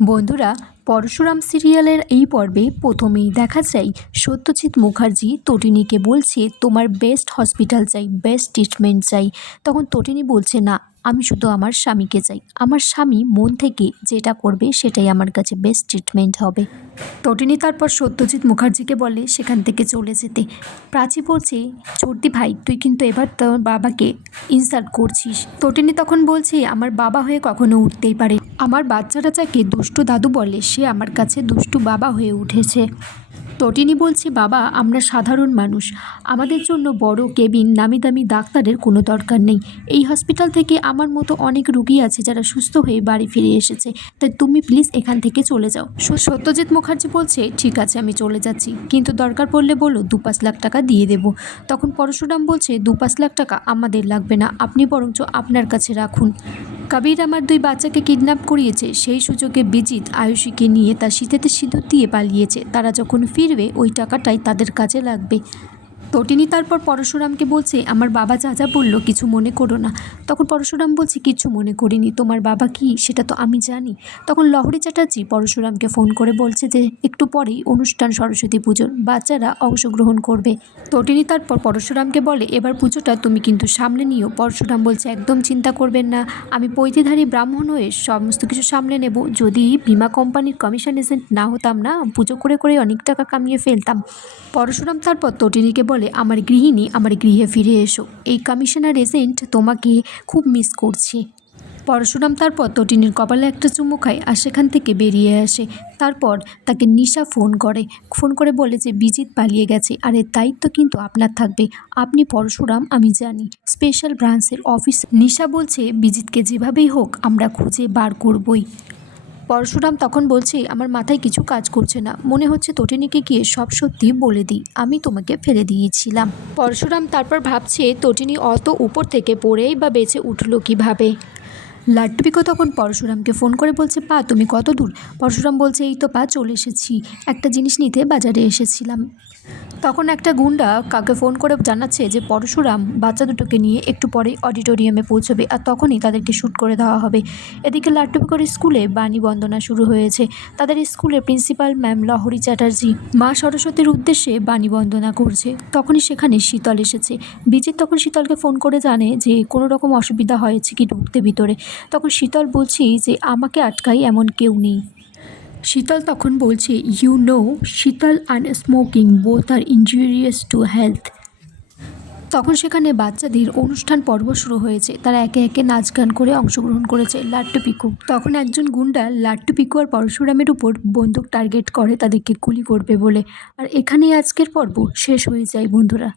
বন্ধুরা, পরশুরাম সিরিয়ালের এই পর্বে প্রথমেই দেখা যায় সত্যজিৎ মুখার্জি তটিনীকে বলছে তোমার বেস্ট হসপিটাল চাই, বেস্ট ট্রিটমেন্ট চাই। তখন তটিনী বলছে না, আমি শুধু আমার স্বামীকে চাই, আমার স্বামী মন থেকে যেটা করবে সেটাই আমার কাছে বেস্ট ট্রিটমেন্ট হবে। তটিনী তারপর সত্যজিৎ মুখার্জিকে বলে সেখান থেকে চলে যেতে। প্রাচী বলছে, চর্দি ভাই তুই কিন্তু এবার তোর বাবাকে ইনসাল্ট করছিস। তটিনী তখন বলছে আমার বাবা হয়ে কখনো উঠতেই পারে, আমার বাচ্চারা যাকে দুষ্টু দাদু বলে সে আমার কাছে দুষ্টু বাবা হয়ে উঠেছে। তটিনী বলছে বাবা আমরা সাধারণ মানুষ, আমাদের জন্য বড় কেবিন নামি দামি ডাক্তারের কোনো দরকার নেই। এই হসপিটাল থেকে আমার মতো অনেক রুগী আছে যারা সুস্থ হয়ে বাড়ি ফিরে এসেছে, তাই তুমি প্লিজ এখান থেকে চলে যাও। সত্যজিৎ মুখার্জি বলছে ঠিক আছে আমি চলে যাচ্ছি, কিন্তু দরকার পড়লে বলো 2-5 লাখ টাকা দিয়ে দেব। তখন পরশুরাম বলছে 2-5 লাখ টাকা আমাদের লাগবে না, আপনি বরঞ্চ আপনার কাছে রাখুন। কবির আমার 2 বাচ্চাকে কিডন্যাপ করিয়েছে, সেই সুযোগে বিজিত আয়ুষীকে নিয়ে তার শীতেতে সিঁদুর দিয়ে পালিয়েছে, তারা যখন ফিরবে ওই টাকাটাই তাদের কাজে লাগবে। তটিনী তারপর পরশুরামকে বলছে আমার বাবা যা যা বললো কিছু মনে করো না। তখন পরশুরাম বলছে কিছু মনে করিনি, তোমার বাবা কি সেটা তো আমি জানি। তখন লহরী চ্যাটার্জি পরশুরামকে ফোন করে বলছে যে একটু পরেই অনুষ্ঠান সরস্বতী পুজোর, বাচ্চারা অংশগ্রহণ করবে। তটিনী তারপর পরশুরামকে বলে এবার পুজোটা তুমি কিন্তু সামলে নিও। পরশুরাম বলছে একদম চিন্তা করবেন না, আমি পৈতেধারী ব্রাহ্মণ হয়ে সমস্ত কিছু সামলে নেব। যদি বীমা কোম্পানির কমিশন এজেন্ট না হতাম না, পুজো করে করে অনেক টাকা কামিয়ে ফেলতাম। পরশুরাম তারপর তটিনীকে বলে আমার গৃহিণী আমার গৃহে ফিরে এসো, এই কমিশনার এজেন্ট তোমাকে খুব মিস করছি। পরশুরাম তারপর তটিনীর কপালে একটা চুমু খায় আর সেখান থেকে বেরিয়ে আসে। তারপর তাকে নিশা ফোন করে বলে যে বিজিত পালিয়ে গেছে আর এর দায়িত্ব কিন্তু আপনার থাকবে, আপনি পরশুরাম আমি জানি স্পেশাল ব্রাঞ্চের অফিস। নিশা বলছে বিজিতকে যেভাবেই হোক আমরা খুঁজে বার করবই। পরশুরাম তখন বলছে আমার মাথায় কিছু কাজ করছে না, মনে হচ্ছে তটিনীকে গিয়ে সব সত্যি বলে দিই, আমি তোমাকে ফেলে দিয়েছিলাম। পরশুরাম তারপর ভাবছে তটিনী অত উপর থেকে পড়েই বা বেঁচে উঠলো কীভাবে। লাড্ডু পিকো তখন পরশুরামকে ফোন করে বলছে পা তুমি কত দূর। পরশুরাম বলছে এই তো পা চলে এসেছি, একটা জিনিস নিতে বাজারে এসেছিলাম। তখন একটা গুন্ডা কাউকে ফোন করে জানাচ্ছে যে পরশুরাম বাচ্চা দুটোকে নিয়ে একটু পরেই অডিটোরিয়ামে পৌঁছবে আর তখনই তাদেরকে শ্যুট করে দেওয়া হবে। এদিকে লাড্ডু পিকোর স্কুলে বাণী বন্দনা শুরু হয়েছে। তাদের স্কুলের প্রিন্সিপাল ম্যাম লহরী চ্যাটার্জি মা সরস্বতীর উদ্দেশ্যে বাণী বন্দনা করছে। তখনই সেখানে শীতল এসেছে। বিজিত তখন শীতলকে ফোন করে জানে যে কোনো রকম অসুবিধা হয়েছে কি ঢুকতে ভিতরে। তখন শীতল বলছি যে আমাকে আটকাই এমন কেউ নেই। শীতল তখন বলছে you know Sheetal and smoking both are injurious to health. তখন সেখানে বাচ্চাদের অনুষ্ঠান পর্ব শুরু হয়েছে, তারা একে একে নাচ গান করে অংশগ্রহণ করেছে। লাড্ডু পিকু তখন একজন গুন্ডা লাড্ডু পিকু আর পরশুরামের উপর বন্দুক টার্গেট করে তাদেরকে গুলি করবে বলে। আর এখানেই আজকের পর্ব শেষ হয়ে যায় বন্ধুরা।